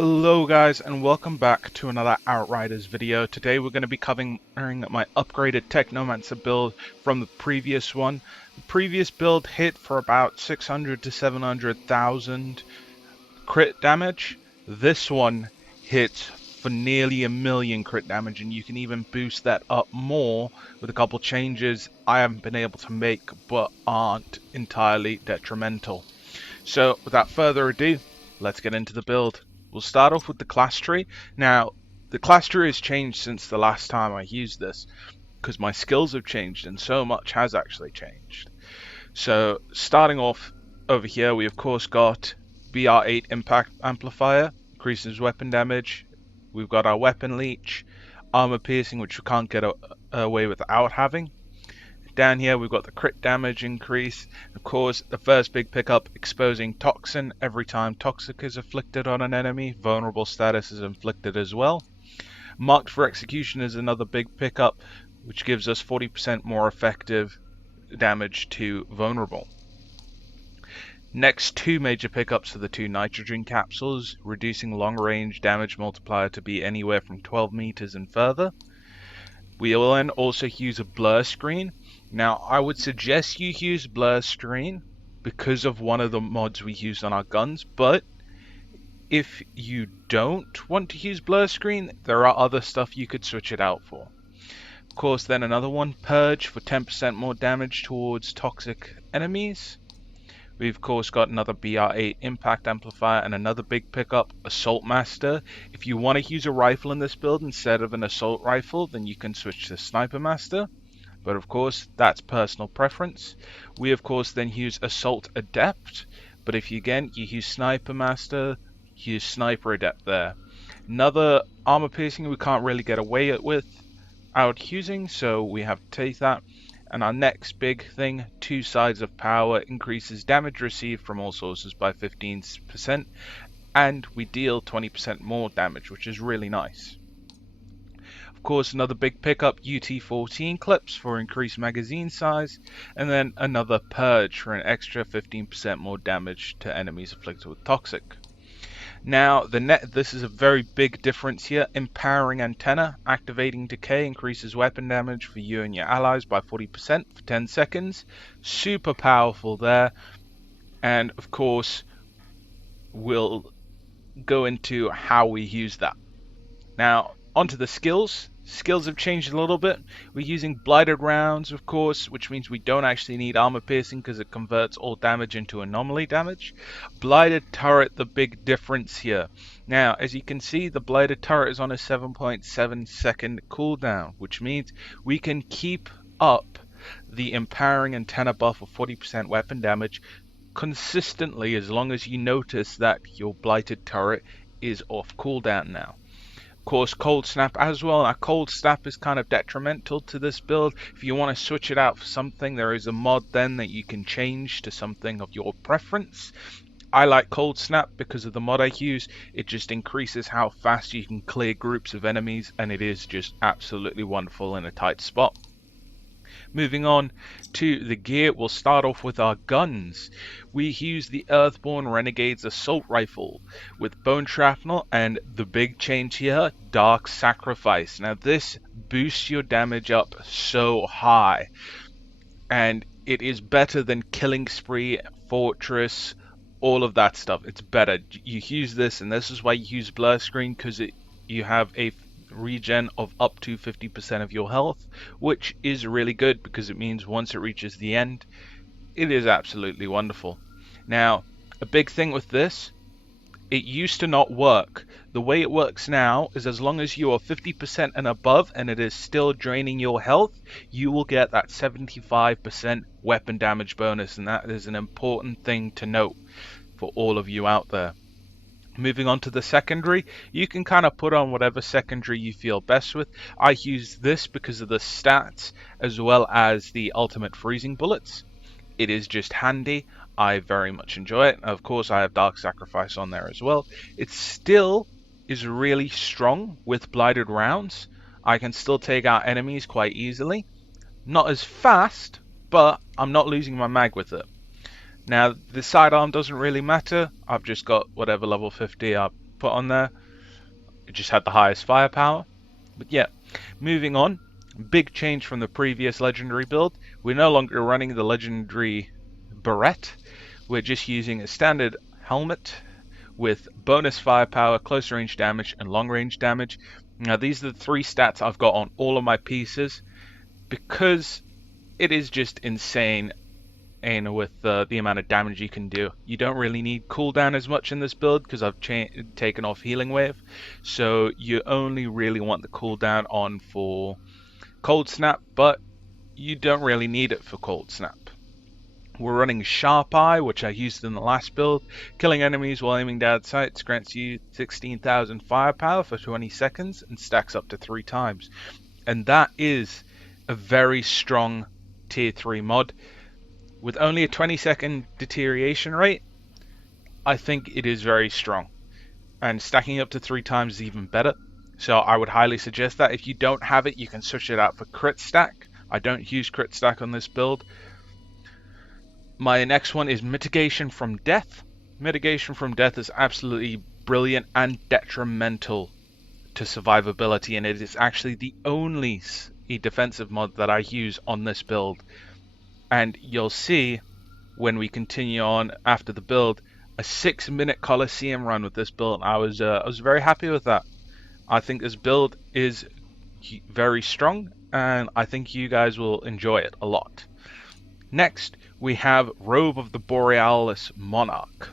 Hello guys and welcome back to another Outriders video. Today we're going to be covering my upgraded technomancer build from the previous one. The previous build hit for about 600 to 700,000 crit damage. This one hits for nearly 1,000,000 crit damage, and you can even boost that up more with a couple changes I haven't been able to make but aren't entirely detrimental. So without further ado, let's get into the build. We'll start off with the class tree. Now, the class tree has changed since the last time I used this, because my skills have changed and so much has actually changed. So, starting off over here, we of course got BR8 Impact Amplifier, increases weapon damage. We've got our Weapon Leech, Armor Piercing, which we can't get away without having. Down here we've got the crit damage increase. Of course, the first big pickup, exposing toxin. Every time toxic is inflicted on an enemy, vulnerable status is inflicted as well. Marked for execution is another big pickup, which gives us 40% more effective damage to vulnerable. Next two major pickups are the two nitrogen capsules, reducing long range damage multiplier to be anywhere from 12 meters and further. We will then also use a blur screen. Now, I would suggest you use blur screen because of one of the mods we used on our guns, but if you don't want to use blur screen, there are other stuff you could switch it out for. Of course, then another one, purge, for 10% more damage towards toxic enemies. We've of course got another BR8 impact amplifier and another big pickup, Assault Master. If you want to use a rifle in this build instead of an assault rifle, then you can switch to Sniper Master. But of course, that's personal preference. We of course then use Assault Adept. But if you use Sniper Master, use Sniper Adept there. Another armor piercing we can't really get away without using, so we have to take that. And our next big thing, Two Sides of Power, increases damage received from all sources by 15%, and we deal 20% more damage, which is really nice. Of course, another big pickup, UT14 clips for increased magazine size, and then another Purge for an extra 15% more damage to enemies afflicted with Toxic. Now, this is a very big difference here. Empowering Antenna, activating Decay, increases weapon damage for you and your allies by 40% for 10 seconds. Super powerful there. And of course, we'll go into how we use that. Now, onto the skills. Skills have changed a little bit. We're using Blighted Rounds, of course, which means we don't actually need Armor Piercing because it converts all damage into anomaly damage. Blighted Turret, the big difference here. Now, as you can see, the Blighted Turret is on a 7.7 second cooldown, which means we can keep up the Empowering Antenna buff of 40% weapon damage consistently as long as you notice that your Blighted Turret is off cooldown now. Of course, Cold Snap as well. Now, Cold Snap is kind of detrimental to this build. If you want to switch it out for something, there is a mod then that you can change to something of your preference. I like Cold Snap because of the mod I use. It just increases how fast you can clear groups of enemies, and it is just absolutely wonderful in a tight spot. Moving on to the gear, we'll start off with our guns. We use the Earthborn Renegade's Assault Rifle with Bone Shrapnel and the big change here, Dark Sacrifice. Now this boosts your damage up so high, and it is better than Killing Spree, Fortress, all of that stuff. It's better. You use this, and this is why you use Blur Screen, because you have a regen of up to 50% of your health, which is really good because it means once it reaches the end, it is absolutely wonderful. Now, a big thing with this, it used to not work. The way it works now is as long as you are 50% and above and it is still draining your health, you will get that 75% weapon damage bonus, and that is an important thing to note for all of you out there. Moving on to the secondary, you can kind of put on whatever secondary you feel best with. I use this because of the stats as well as the ultimate freezing bullets. It is just handy. I very much enjoy it. Of course, I have Dark Sacrifice on there as well. It still is really strong with Blighted Rounds. I can still take out enemies quite easily. Not as fast, but I'm not losing my mag with it. Now, the sidearm doesn't really matter. I've just got whatever level 50 up. put on there. It just had the highest firepower. But yeah, moving on. Big change from the previous legendary build. We're no longer running the legendary Barrette. We're just using a standard helmet with bonus firepower, close range damage, and long range damage. Now these are the 3 stats I've got on all of my pieces because it is just insane and with the amount of damage you can do. You don't really need cooldown as much in this build because I've taken off Healing Wave, so you only really want the cooldown on for Cold Snap, but you don't really need it for Cold Snap. We're running Sharp Eye, which I used in the last build. Killing enemies while aiming down sights grants you 16,000 firepower for 20 seconds and stacks up to 3 times. And that is a very strong tier 3 mod. With only a 20-second deterioration rate, I think it is very strong. And stacking up to 3 times is even better. So I would highly suggest that. If you don't have it, you can switch it out for Crit Stack. I don't use Crit Stack on this build. My next one is Mitigation from Death. Mitigation from Death is absolutely brilliant and detrimental to survivability, and it is actually the only defensive mod that I use on this build. And you'll see when we continue on after the build, a 6-minute Coliseum run with this build. I was very happy with that. I think this build is very strong, and I think you guys will enjoy it a lot. Next, we have Robe of the Borealis Monarch.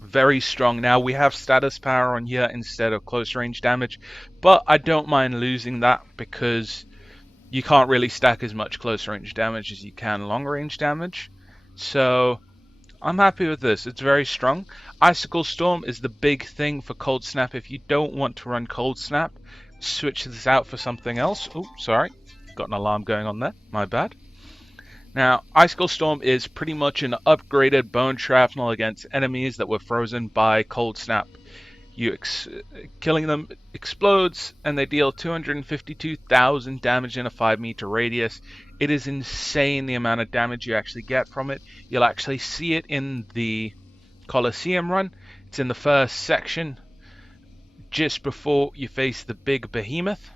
Very strong. Now, we have status power on here instead of close range damage, but I don't mind losing that because you can't really stack as much close range damage as you can long range damage. So, I'm happy with this. It's very strong. Icicle Storm is the big thing for Cold Snap. If you don't want to run Cold Snap, switch this out for something else. Oh, sorry. Got an alarm going on there. My bad. Now, Icicle Storm is pretty much an upgraded bone shrapnel against enemies that were frozen by Cold Snap. Killing them explodes, and they deal 252,000 damage in a 5-meter radius. It is insane the amount of damage you actually get from it. You'll actually see it in the Coliseum run. It's in the first section, just before you face the big behemoth.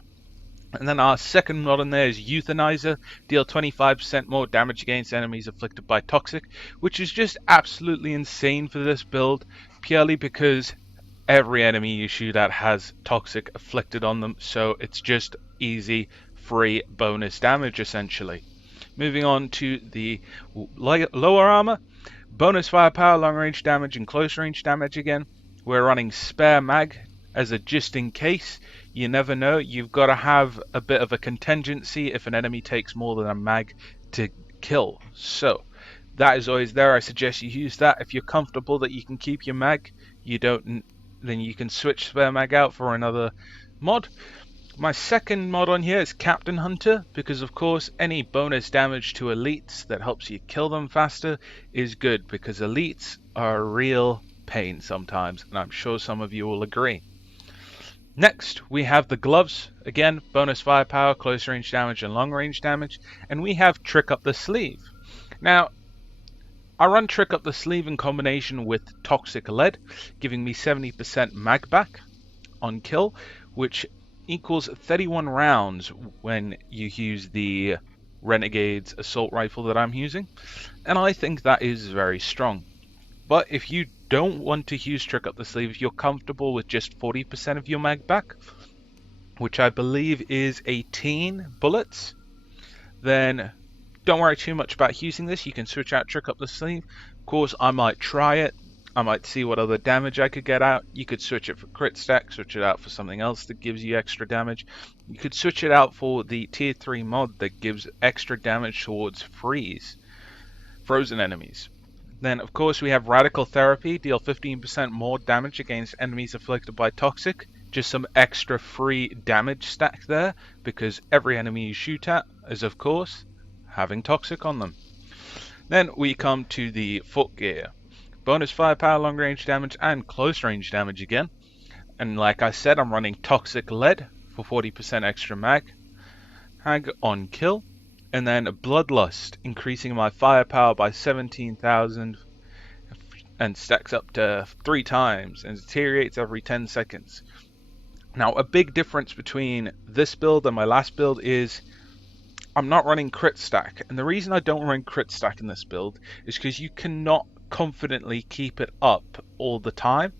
And then our second mod in there is Euthanizer. Deal 25% more damage against enemies afflicted by Toxic, which is just absolutely insane for this build, purely because every enemy you shoot at has Toxic afflicted on them, so it's just easy, free bonus damage essentially. Moving on to the lower armor. Bonus firepower, long range damage, and close range damage again. We're running Spare Mag as a just in case. You never know, you've got to have a bit of a contingency if an enemy takes more than a mag to kill. So that is always there. I suggest you use that. If you're comfortable that you can keep your mag, then you can switch Spare Mag out for another mod. My second mod on here is Captain Hunter, because of course any bonus damage to elites that helps you kill them faster is good, because elites are a real pain sometimes, and I'm sure some of you will agree. Next, we have the gloves. Again, bonus firepower, close range damage, and long range damage. And we have Trick Up the Sleeve. Now, I run Trick Up the Sleeve in combination with Toxic Lead, giving me 70% mag back on kill, which equals 31 rounds when you use the Renegade's assault rifle that I'm using. And I think that is very strong. But if you don't want to use Trick Up the Sleeve, if you're comfortable with just 40% of your mag back, which I believe is 18 bullets, then don't worry too much about using this. You can switch out Trick Up the Sleeve. Of course, I might try it. I might see what other damage I could get out. You could switch it for Crit Stack, switch it out for something else that gives you extra damage. You could switch it out for the Tier 3 mod that gives extra damage towards frozen enemies. Then, of course, we have Radical Therapy, deal 15% more damage against enemies afflicted by Toxic. Just some extra free damage stack there, because every enemy you shoot at is, of course, having Toxic on them. Then we come to the foot gear. Bonus firepower, long range damage, and close range damage again. And like I said, I'm running Toxic Lead for 40% extra mag on kill. And then Bloodlust, increasing my firepower by 17,000 and stacks up to 3 times and deteriorates every 10 seconds. Now, a big difference between this build and my last build is I'm not running crit stack, and the reason I don't run crit stack in this build is because you cannot confidently keep it up all the time,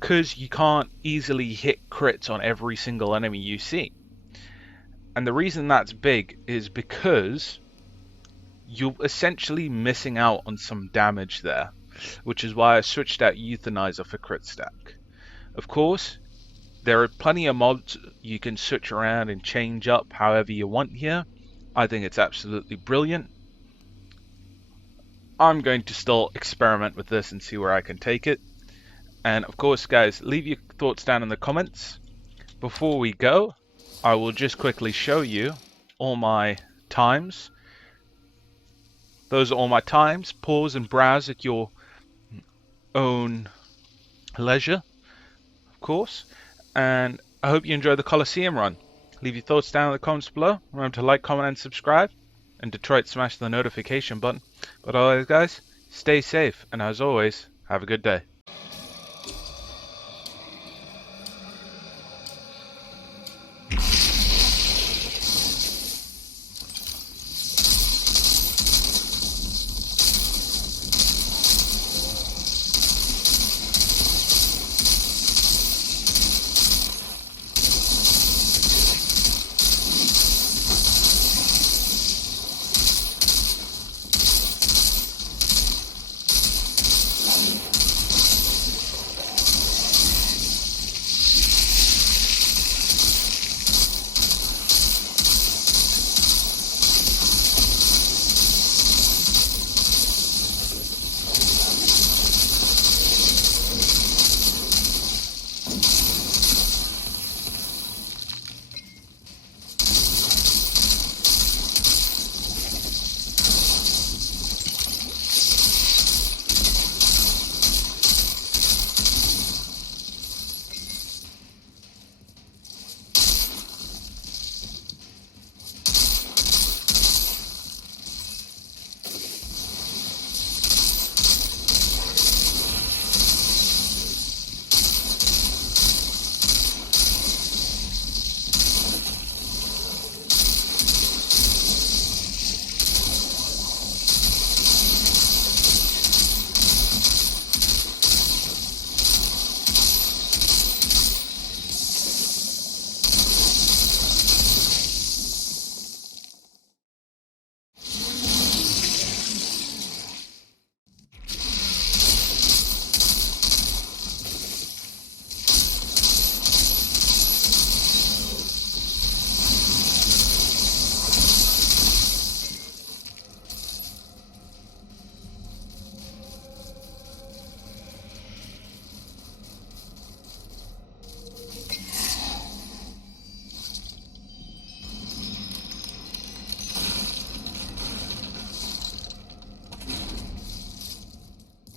because you can't easily hit crits on every single enemy you see. And the reason that's big is because you're essentially missing out on some damage there, which is why I switched out Euthanizer for crit stack. Of course, there are plenty of mods you can switch around and change up however you want here. I think it's absolutely brilliant. I'm going to still experiment with this and see where I can take it. And of course, guys, leave your thoughts down in the comments. Before we go, I will just quickly show you all my times. Those are all my times. Pause and browse at your own leisure, of course. And I hope you enjoy the Coliseum run. Leave your thoughts down in the comments below. Remember to like, comment, and subscribe. And Detroit, smash the notification button. But always, guys, stay safe. And as always, have a good day.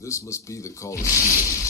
This must be the Colosseum.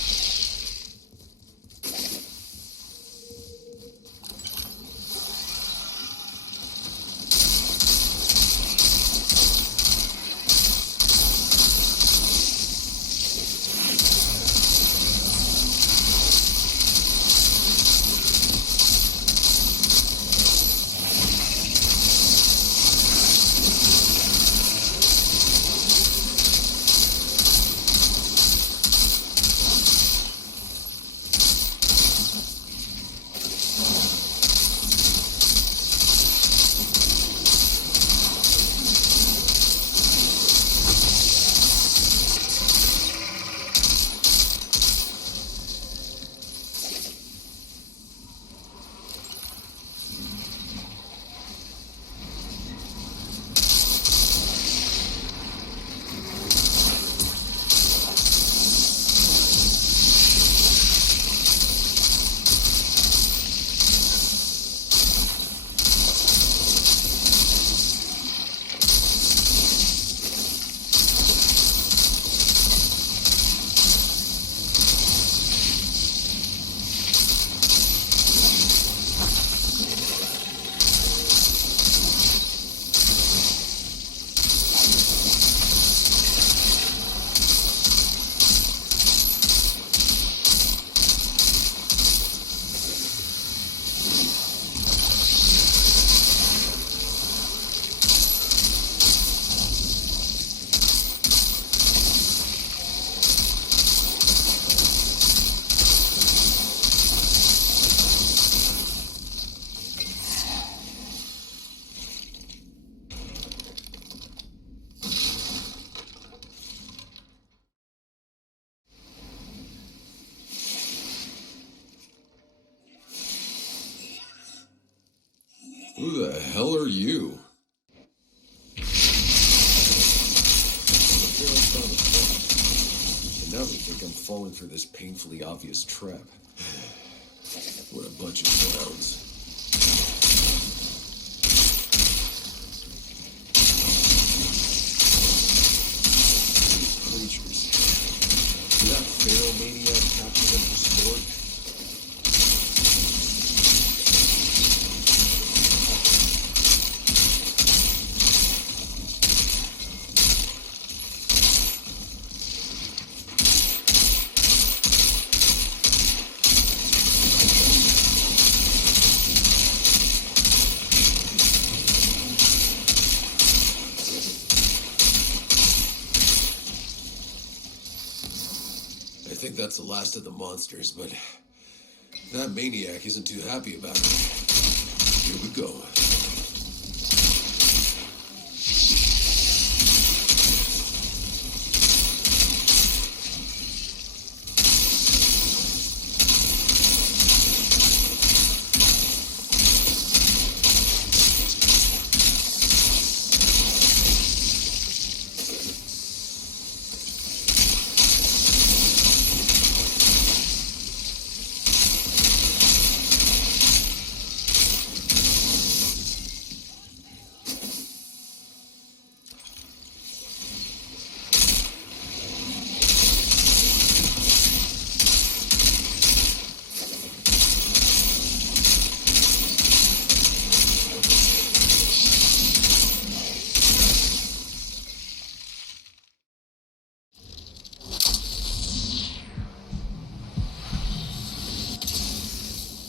Who the hell are you? The barrel found a spot. And now they think I'm falling for this painfully obvious trap. What a bunch of clowns. These creatures. Did that feral maniac capture them for sport? I think that's the last of the monsters, but that maniac isn't too happy about it. Here we go.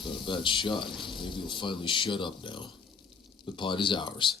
Not a bad shot. Maybe he'll finally shut up now. The pod is ours.